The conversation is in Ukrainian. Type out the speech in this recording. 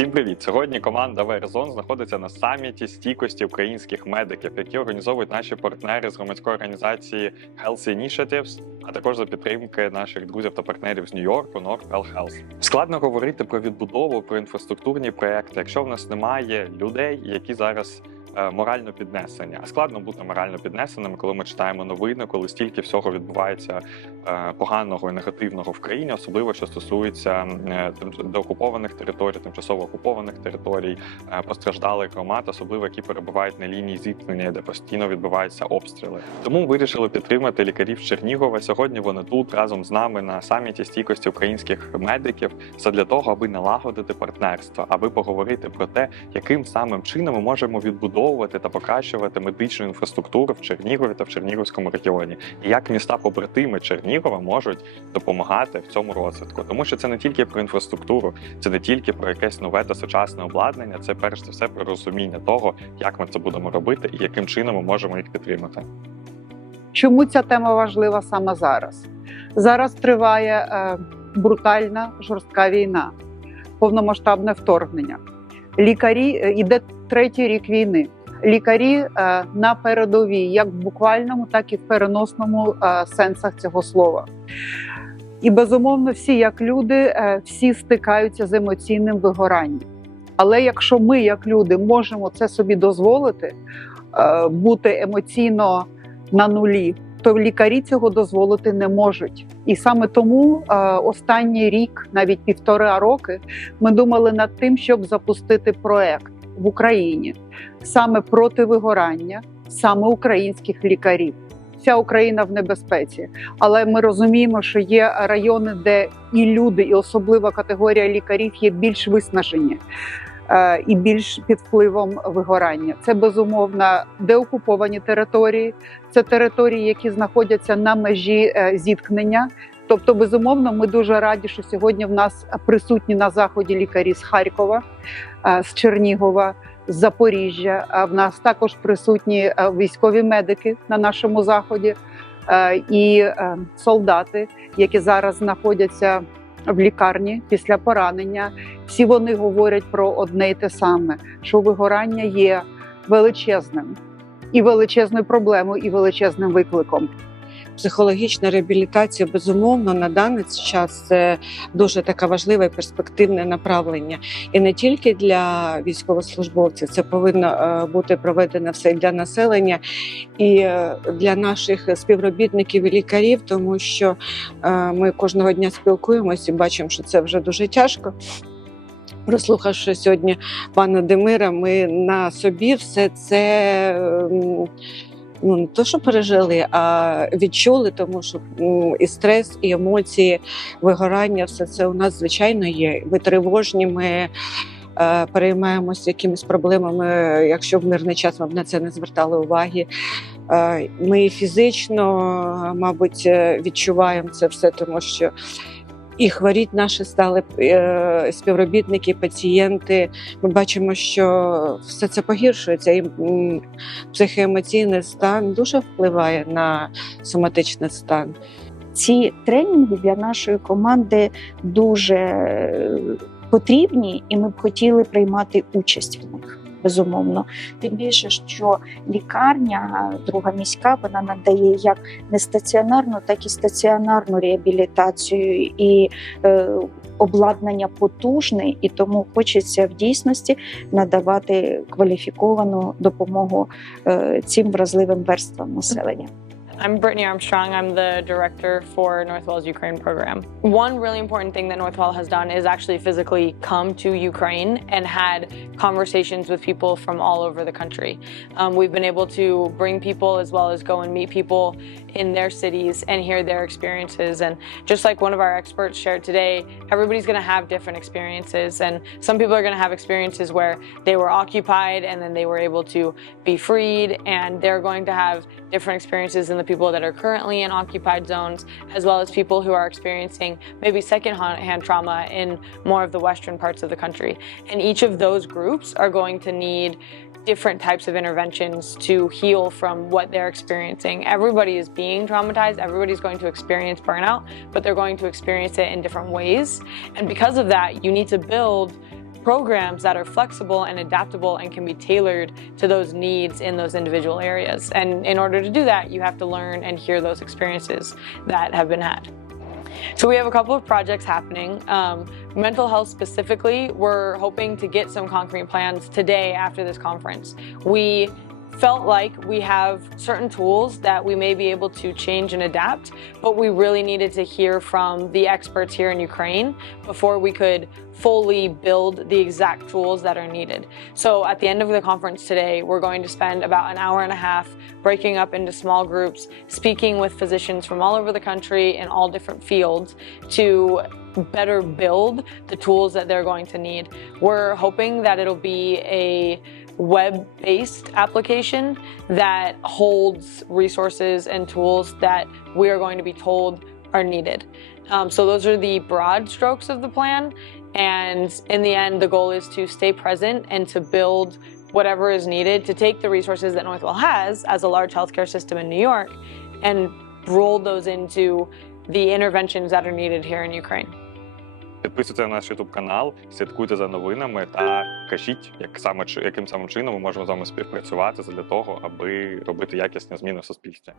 Всім привіт! Сьогодні команда Верзон знаходиться на саміті стійкості українських медиків, які організовують наші партнери з громадської організації Healthy Initiatives, а також за підтримки наших друзів та партнерів з Нью-Йорку Northwell Health. Складно говорити про відбудову, про інфраструктурні проекти, якщо в нас немає людей, які зараз. Е, Морально піднесені, а складно бути морально піднесеними, коли ми читаємо новини, коли стільки всього відбувається е, поганого і негативного в країні, особливо що стосується е, деокупованих територій, тимчасово окупованих територій, постраждалих громад, особливо які перебувають на лінії зіткнення, де постійно відбуваються обстріли. Тому вирішили підтримати лікарів Чернігова. Сьогодні вони тут разом з нами на саміті стійкості українських медиків. Це для того, аби налагодити партнерство, аби поговорити про те, яким самим чином ми можемо відбудовувати та покращувати медичну інфраструктуру в Чернігові та в Чернігівському регіоні, і як міста побратими Чернігова можуть допомагати в цьому розвитку, тому що це не тільки про інфраструктуру, це не тільки про якесь нове та сучасне обладнання, це перш за все про розуміння того, як ми це будемо робити і яким чином ми можемо їх підтримати. Чому ця тема важлива саме зараз? Зараз триває е, брутальна жорстка війна, повномасштабне вторгнення. Лікарі е, іде третій рік війни. Лікарі е, на передовій, як в буквальному, так і в переносному е, сенсах цього слова. І безумовно, всі як люди, е, всі стикаються з емоційним вигоранням. Але якщо ми, як люди, можемо це собі дозволити, бути емоційно на нулі, то лікарі цього дозволити не можуть. І саме тому останній рік, навіть півтора роки, ми думали над тим, щоб запустити проект в Україні саме проти вигорання, саме українських лікарів. Вся Україна в небезпеці, але ми розуміємо, що є райони, де і люди, і особлива категорія лікарів є більш виснажені е, і більш під впливом вигорання. Це безумовно деокуповані території, це території, які знаходяться на межі е, зіткнення. Тобто, безумовно, ми дуже раді, що сьогодні в нас присутні на заході лікарі з Харкова, е, з Чернігова, з Запоріжжя. А в нас також присутні е, військові медики на нашому заході е, і е, солдати, які зараз знаходяться в лікарні після поранення. Всі вони говорять про одне й те саме: що вигорання є величезним і величезною проблемою, і величезним викликом. Психологічна реабілітація безумовно на даний час це дуже таке важливе і перспективне направлення, і не тільки для військовослужбовців, це повинно е, бути проведено все для населення і е, для наших співробітників і лікарів, тому що е, ми кожного дня спілкуємося і бачимо, що це вже дуже тяжко. Прослухавши сьогодні пана Демира, ми на собі все це. Ну не то, що пережили, а відчули, тому що м, і стрес, і емоції, вигорання, все це у нас звичайно є. Ми тривожні, ми е, переймаємося якимись проблемами. Якщо в мирний час ми б на це не звертали уваги. Е, Ми фізично, мабуть, е, відчуваємо це все, тому що. І хворіть наші стали е, співробітники, пацієнти. Ми бачимо, що все це погіршується, і психоемоційний стан дуже впливає на соматичний стан. ці тренінги для нашої команди дуже е, потрібні, і ми б хотіли приймати участь в них. Безумовно, тим більше, що лікарня, друга міська, вона надає як не стаціонарну, так і стаціонарну реабілітацію і е, обладнання потужне, і тому хочеться в дійсності надавати кваліфіковану допомогу е, цим вразливим верствам населення. I'm Brittany Armstrong. I'm the director for Northwell's Ukraine program. One really important thing that Northwell has done is actually physically come to Ukraine and had conversations with people from all over the country. Um, we've been able to bring people as well as go and meet people in their cities and hear their experiences. And just like one of our experts shared today, everybody's going to have different experiences. And some people are going to have experiences where they were occupied and then they were able to be freed. And they're going to have different experiences than the people that are currently in occupied zones, as well as people who are experiencing maybe second-hand trauma in more of the western parts of the country. And each of those groups are going to need different types of interventions to heal from what they're experiencing. Everybody is being traumatized, everybody's going to experience burnout, but they're going to experience it in different ways. And because of that, you need to build programs that are flexible and adaptable and can be tailored to those needs in those individual areas. And in order to do that, you have to learn and hear those experiences that have been had. So we have a couple of projects happening. Um, mental health specifically, we're hoping to get some concrete plans today after this conference. We felt like we have certain tools that we may be able to change and adapt, but we really needed to hear from the experts here in Ukraine before we could fully build the exact tools that are needed. So at the end of the conference today, we're going to spend about an hour and a half breaking up into small groups, speaking with physicians from all over the country in all different fields to better build the tools that they're going to need. We're hoping that it'll be a web-based application that holds resources and tools that we are going to be told are needed. Um, so those are the broad strokes of the plan. And in the end, the goal is to stay present and to build whatever is needed to take the resources that Northwell has as a large healthcare system in New York and roll those into the interventions that are needed here in Ukraine. Підписуйтесь на наш YouTube канал, слідкуйте за новинами та кажіть, як саме яким самим чином ми можемо з вами співпрацювати для того, аби робити якісні зміни в суспільстві.